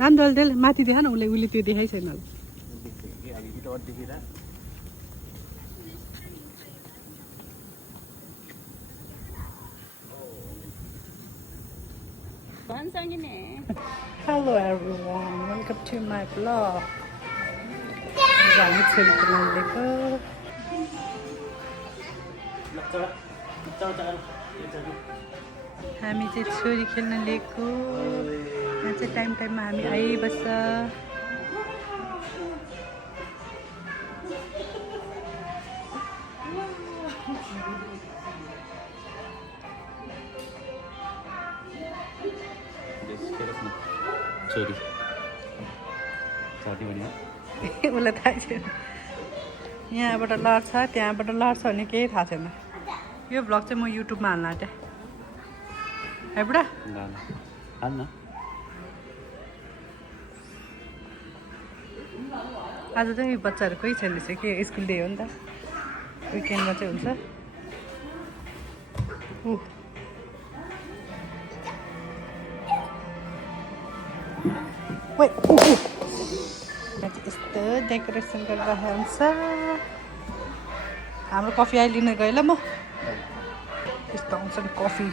नाम डल माथि देखा न उसले त्यो देखाइ छैन Hello everyone, welcome to my vlog. हामी चाहिँ छोरी खेल्न लिएको यहाँ चाहिँ टाइममा हामी आइबस्छ छोरी छोरी भने उसलाई थाहा छैन यहाँबाट लड्छ त्यहाँबाट लड्छ भने केही थाहा छैन यो भ्लग चाहिँ म युट्युबमा हाल्न आँटेँ है बुढा हाल्न आज चाहिँ बच्चाहरू कोही छैन रहेछ के स्कुल डे हो नि त विकेन्डमा चाहिँ हुन्छ यस्तो डेकोरेसन गरिरहेको हुन्छ हाम्रो कफी आइलिन गएँ ल म यस्तो आउँछ नि कफी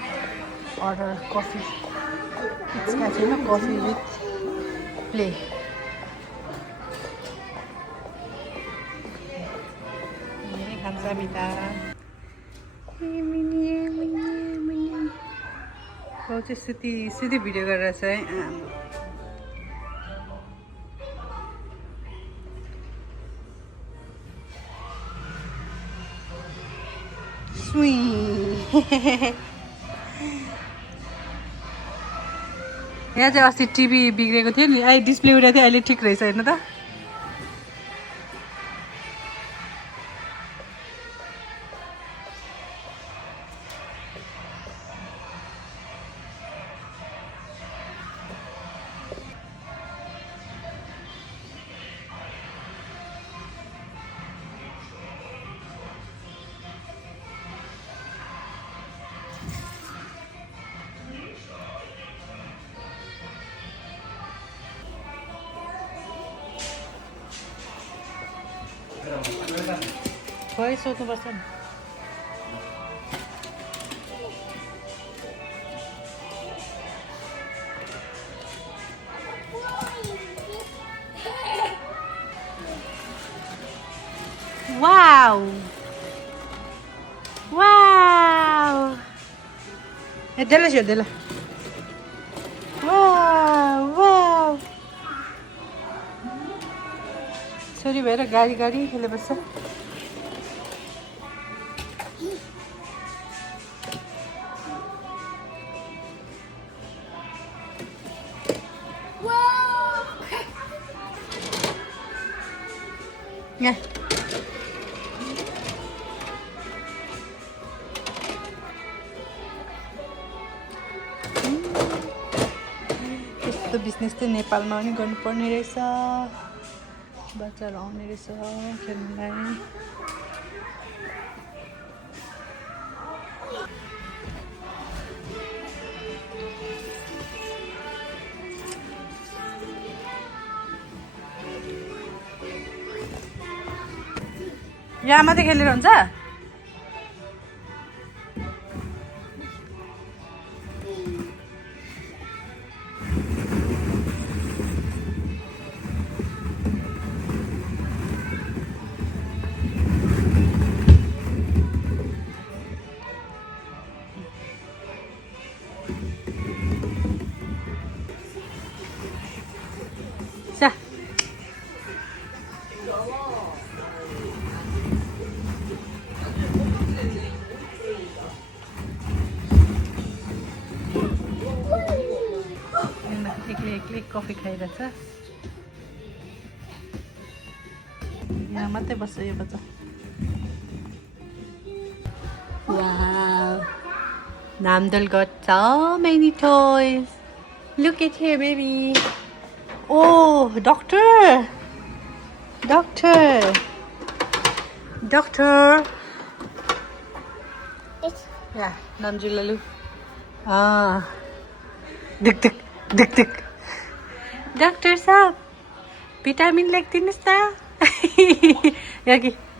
अर्डर कफी इट्समा छैन कफी विथ प्ले खान्छ बिता चाहिँ सुती भिडियो गरेर चाहिँ यहाँ चाहिँ अस्ति टिभी बिग्रेको थियो नि अहिले डिस्प्ले उडेको थियो अहिले ठिक रहेछ हेर्नु त खोइ सोध्नुपर्छ नि वाउ वाउ ए देला छ देला वाउ वाउ छोरी भएर गाडी खेले बस्छ यहाँ यस्तो बिजनेस चाहिँ नेपालमा पनि गर्नुपर्ने रहेछ बच्चाहरू आउने रहेछ खेल्नुलाई यहाँ मात्रै खेलेर हुन्छ एक्लै कफी खाइरहेछ यहाँ मात्रै बस्छ यो बच्चा Wow, Namdal got so many toys. Look at here, baby. Oh, doctor doctor doctor या नाम्जी ललु दिक दिक दिक दिक डक्टर साहब भिटामिन लेखिदिनुहोस् न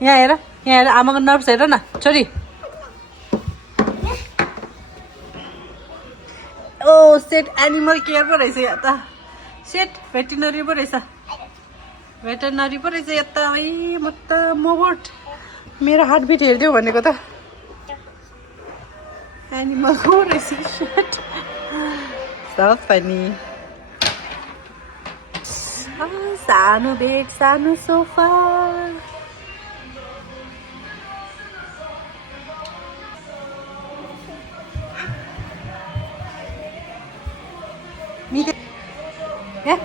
यहाँ हेर आमाको नर्भ्स हेर न छोरी ओ सेट एनिमल केयर पो रहेछ यहाँ त सेट भेटेरिनरी पो रहेछ भेटेरिनरी पो रहेछ यता है म त मोट मेरो हार्टबिट हेरिदेऊ भनेको त एनिमल पो रहेछ सेट सब पनि सानो बेड सानो सोफा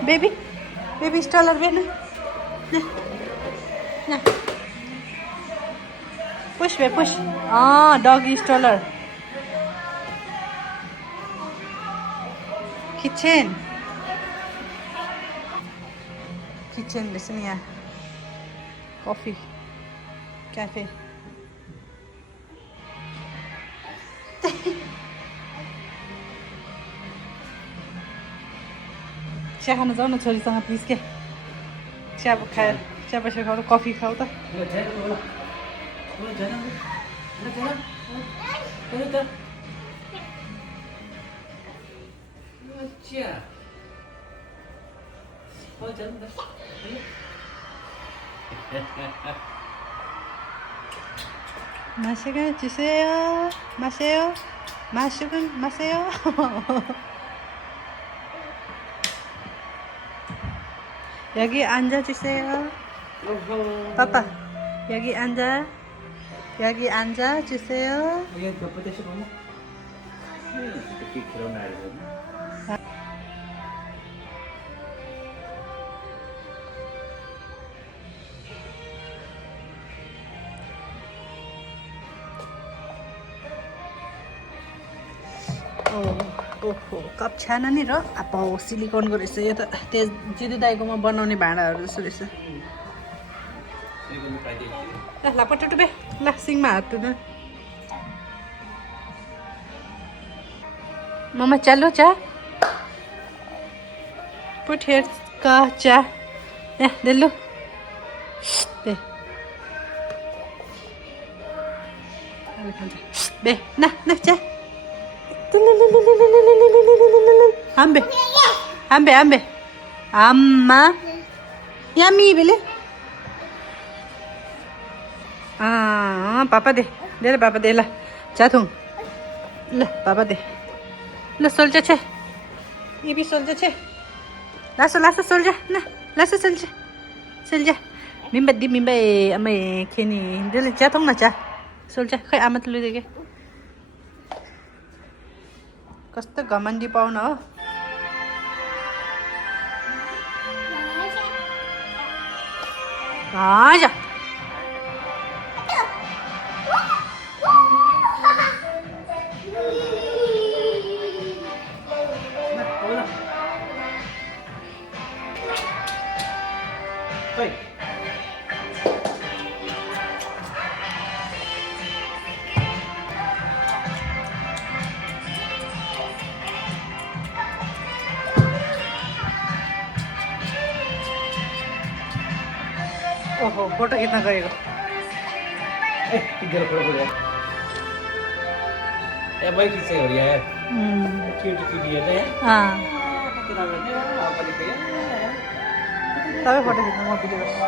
बेबी स्टलर बेन पुश बे पुश डगी स्टलर किचन रहेछ नि यहाँ कफी क्याफे चिया खानु जाऊ न छोरीसँग प्लिज के चिया खाएर चिया पैसा खाऊ कफी खाऊ त 마시고 주세요. 마세요. 마시고 마세요. 여기 앉아주세요. 빠빠 여기 앉아주세요. ओहो कप छाना नि र अब सिलिकनको रहेछ यो त तेज जिदु दाइकोमा बनाउने भाँडाहरू जस्तो रहेछ ल पटुटु बे ल सिङमा हात टुनु मम्मा चलो चा पुट हियर का चा दे लो दे बे ना चा Ambe. Amma. Yummy, Billy. Papa de. There, Papa de la. Chatung. La, Papa de. La soldier che. You be soldier che. Last soldier. Na, last soldier. Soldier. Mimba di mimba ame Kenny. There, chatung na cha. Soldier. Hey, amat lu dege. कस्तो घमण्डी पाउन हो आजा ओहो photo खिच्न गएको इधर photo ले ए भाई किसे हो रही है क्यूट है हां कितना बैठे आप वाली पे तबै फोटो खिच्न म भिडियो गर्छु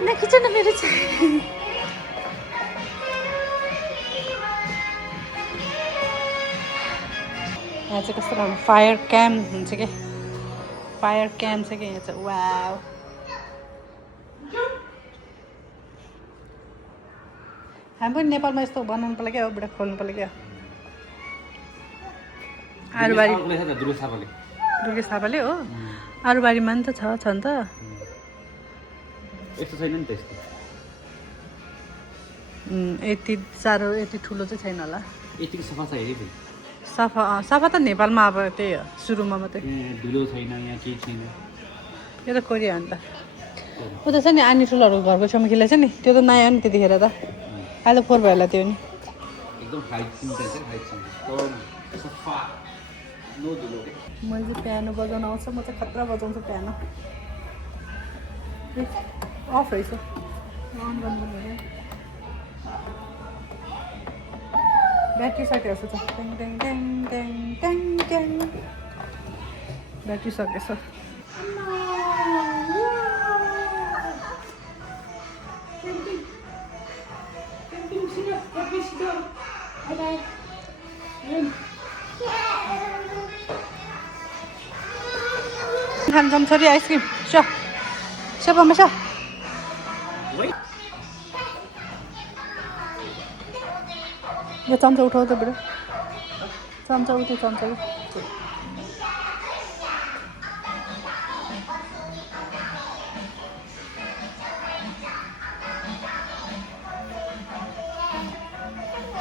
नखिच न मेरो चाहिँ यहाँ चाहिँ कस्तो राम्रो फायर क्याम्प हुन्छ क्या फायर क्याम्प छ क्या यहाँ चाहिँ वाउ हामी पनि नेपालमा यस्तो बनाउनु पर्ला क्या हो बुढा खोल्नु पर्ला क्या आरुबारी दुर्गेश थापाले हो अरू बारीमा नि त छ नि त यस्तो छैन नि त यस्तो यति साह्रो यति ठुलो चाहिँ छैन होला यतिको सफा छ हेरि फेरि सफा त नेपालमा अब त्यही हो सुरुमा मात्रै यहाँ धुलो छैन यहाँ केही छैन यो त कोरिया हो नि त उता छ नि आनी ठुलोहरू घरको छेउमा खेलेको छ नि त्यो त नयाँ हो नि त्यतिखेर त अहिले 4 भयो होला त्यो नि एकदम हाइट सफा नो धुलो मैले चाहिँ पियानो बजाउन आउँछ म चाहिँ खतरा बजाउँछु पियानो अफ रहेछ अन गर्नु पर्यो ब्याट्री सकेको छ ट्याङ ट्याङ ट्याङ ट्याङ ट्याङ ट्याङ ब्याट्री सकेछ खान जाऊँ छोरी आइसक्रिम मम्मा यो चम्चा उठाऊ त बेटा चम्चा उठ्यो चम्चा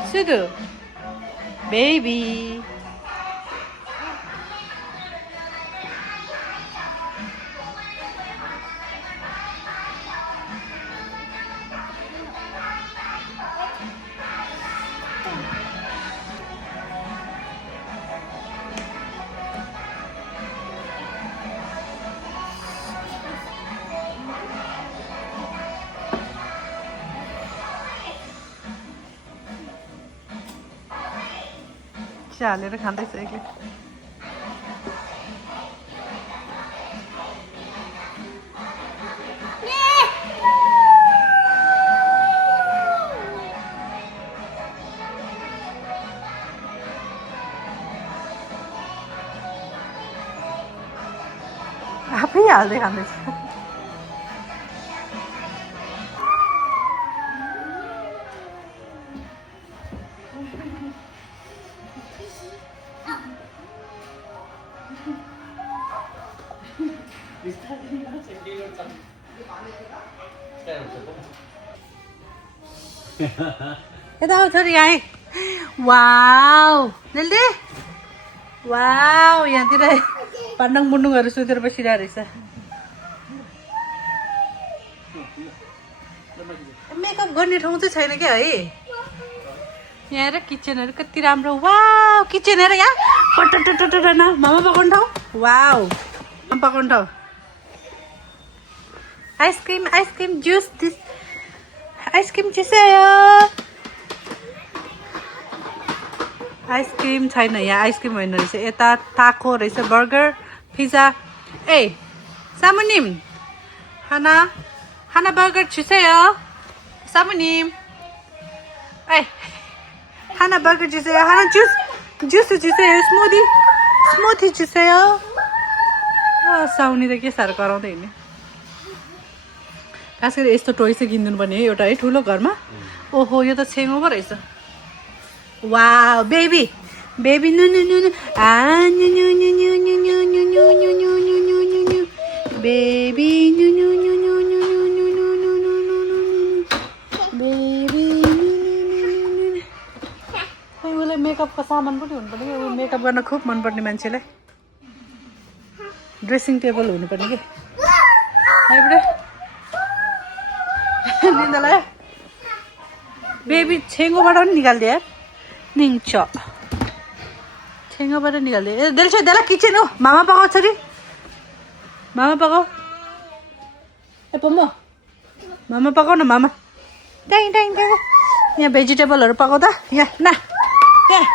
Sudu baby हालेर खाँदैछ एकले आफै हाल्दै खाँदैछ यता आऊ छोरी आएँ वाउ जल्दी वाउ यहाँतिर पान्डुङ मुन्डुङहरू सुतेर बसिरहेको रहेछ मेकअप गर्ने ठाउँ चाहिँ छैन क्या है यहाँ हेर किचनहरू कति राम्रो वाउ किचन हेर यहाँ पटटटट न मामा पकाउने ठाउँ वाउ मामा पकाउने ठाउँ आइसक्रिम जुस आइसक्रिम चिसोयो आइसक्रिम छैन यहाँ आइसक्रिम होइन रहेछ यता ताको रहेछ बर्गर पिज्जा ए सामुनिम खाना बर्गर चिसोयो सामुनिम ए खाना बर्गर चिसोयो खाना जुस चिसोयो स्मुथी चिसोयो साउनी त के साह्रो कराउँदै हिँड्ने खास गरी यस्तो टोय चाहिँ किनिदिनु पर्ने है एउटा है ठुलो घरमा ओहो यो त छेङ्गो पो रहेछ वाउ बेबी नु नु नु नु आ नु नु नु नु नु नु नु नु नु नु नु नु नु बेबी नु नु नु नु नु नु नु नु नु नु बेबी खै उसलाई मेकअपको सामान पनि हुनुपर्ने कि मेकअप गर्न खुब मनपर्ने मान्छेलाई ड्रेसिङ टेबल हुनुपर्ने कि है बेटा निन्दलाई बेबी छेङ्गोबाट पनि निकालिदिए यार निङ्छ छेङ्गोबाट निकालिदिए ए देला किचन हो मामा पकाऊ छोरी मामा पकाऊ ए पम्म मामा पकाऊ न मामा ट्याङ ट्याङ ट्याङ यहाँ भेजिटेबलहरू पकाऊ त यहाँ न यहाँ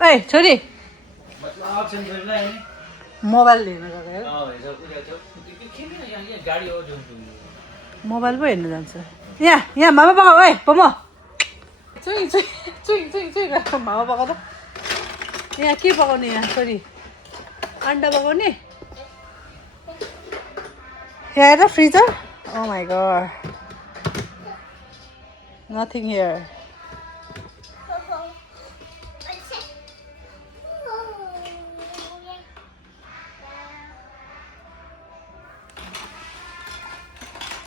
ए छोरी मोबाइल हेर्न मोबाइल पो हेर्नु जान्छ यहाँ मामा पकाऊ है पम्म चुई मामा पकाऊ त यहाँ के पकाउने यहाँ छोरी अन्डा पकाउने यहाँ हेर freezer oh my god nothing here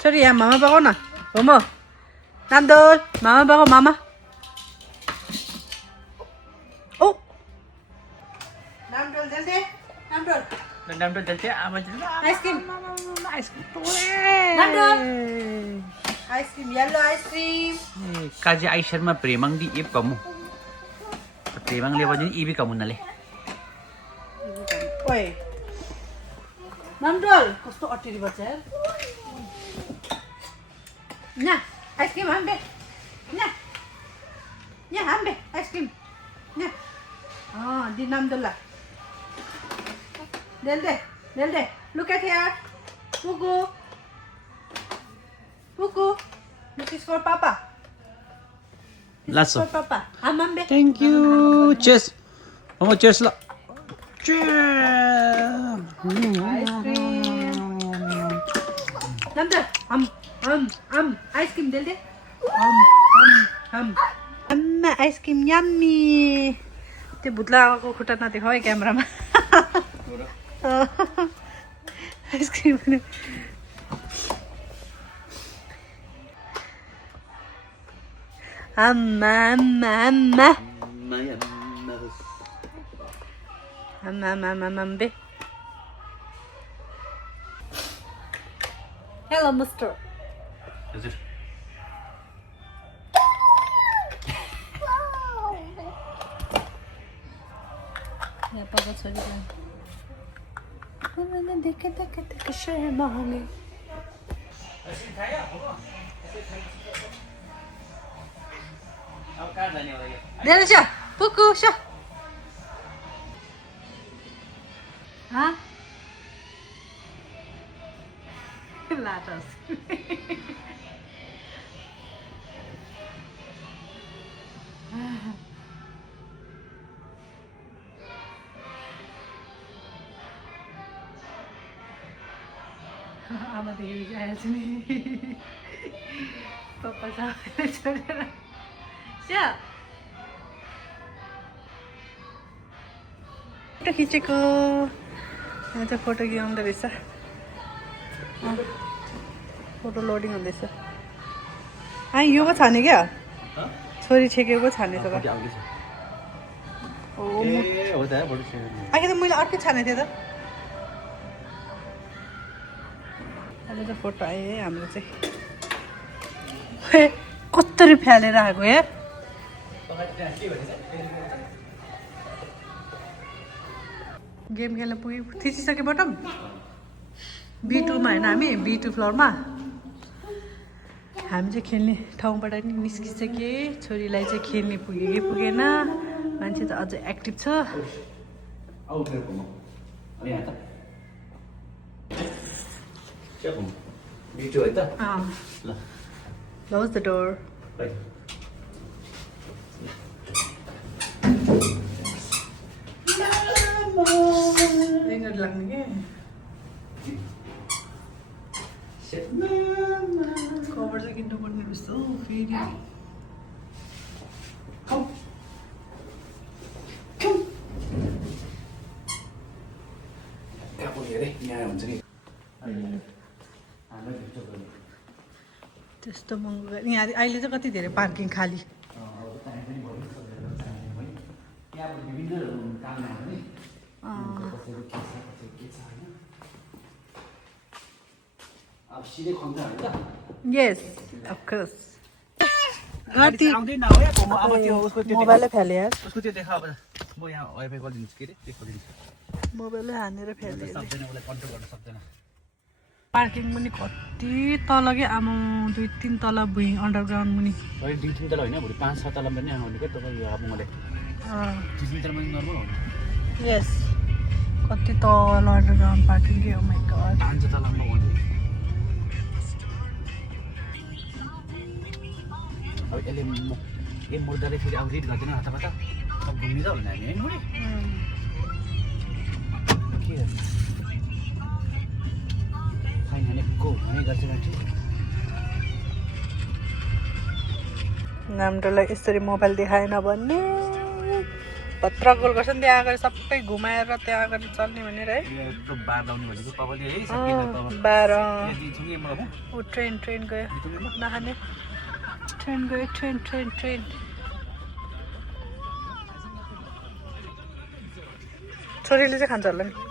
छोरी यहाँ मामा पकाउ न हो म नामदोल मामा पकाउ मामा ओ नामदोल जल्दी नामदोल नामडोल चलते आमा आइसक्रिम आइसक्रिम येलो आइसक्रिम काजी आइसरमा प्रेमाङ दि इब कमु प्रेमाङले बजिन इबी कमुनाले ओए नामदोल कस्तो अटेरी बच्चा यार ना आइसक्रिम हाम्बे ना यहाँ हाम्बे आइसक्रिम ना the नामदोल Delde, look at here. Pugu. This is for Papa. Lasso. For Papa. Amambe. Thank you. Cheers. Mama cheers la. Cheers. Ice cream. Namda. Ice cream Delde. Amma ice cream yummy. त्यो भुत्लाको खुट्टा नदेखाऊ है क्यामेरामा ice cream आम्मा आम्मा आम्मा आम्मा आम्मा आम्मा बे hello mister हजुर पापा छोरीलाई देखे शर्मा होंगे Dele siya. Puku siya. Ha? Latas. आमा देखेर आएछ नि पप्पा सबैलाई छोडेर स्या फोटो खिचेको यहाँ चाहिँ फोटो आउँदो रहेछ फोटो लोडिङ हुँदैछ यो पो छाने क्या छोरी छेकेको छाने त आखिर त मैले अर्कै छाने थिएँ त अहिले त फोटो आयो है हाम्रो चाहिँ कत्तरी फ्यालेर आएको यार गेम खेल्न पुग्यो थिचिसके बटम B2मा होइन हामी B2 फ्लोरमा हामी चाहिँ खेल्ने ठाउँबाट नि निस्किसके छोरीलाई चाहिँ खेल्ने पुग्यो कि पुगेन मान्छे त अझ एक्टिभ छ Close the door. Ingat lang ni cover sa kinto ko ni gusto. Feeding. Come. Kaya po niya rin. Niya naman sa niya. त्यस्तो महँगो यहाँ अहिले चाहिँ कति धेरै पार्किङ खाली यस अफकोर्स मोबाइलै फ्याले यार उसको त्यो देखा अब म यहाँ वाइफाई गरिदिन्छु के अरे त्यसको दिन्छु मोबाइलै हानेर फ्याले सक्दैन उसलाई कन्ट्रोल गर्न सक्दैन पार्किङ पनि कति तल के आमा 2-3 तल भुइँ अन्डरग्राउन्ड मुनि 2-3 तल होइन भोलि 5-6 तल पनि आउने क्या तपाईँ अब मलाई 2-3 तल पनि नर्मल हो यस कति तल अन्डरग्राउन्ड पार्किङ के ओ माय गॉड 5 तलमा हो अब यसले मुर्दाले फेरि अब रिड गर्दैन हातबाट अब घुमिँदा हुन्छ हामी होइन के नामडोलाई यसरी मोबाइल देखाएन भन्ने भत्र गोल गर्छ नि त्यहाँ अगाडि सबै घुमाएर त्यहाँ अगाडि चल्ने भनेर है यत्रो बार लाउने भनेको तपाईँले है सकिन तब बाह्र दिन्छु नि मलाई ऊ ट्रेन गयो नखाने ट्रेन गयो ट्रेन छोरीले चाहिँ खान्छ होला नि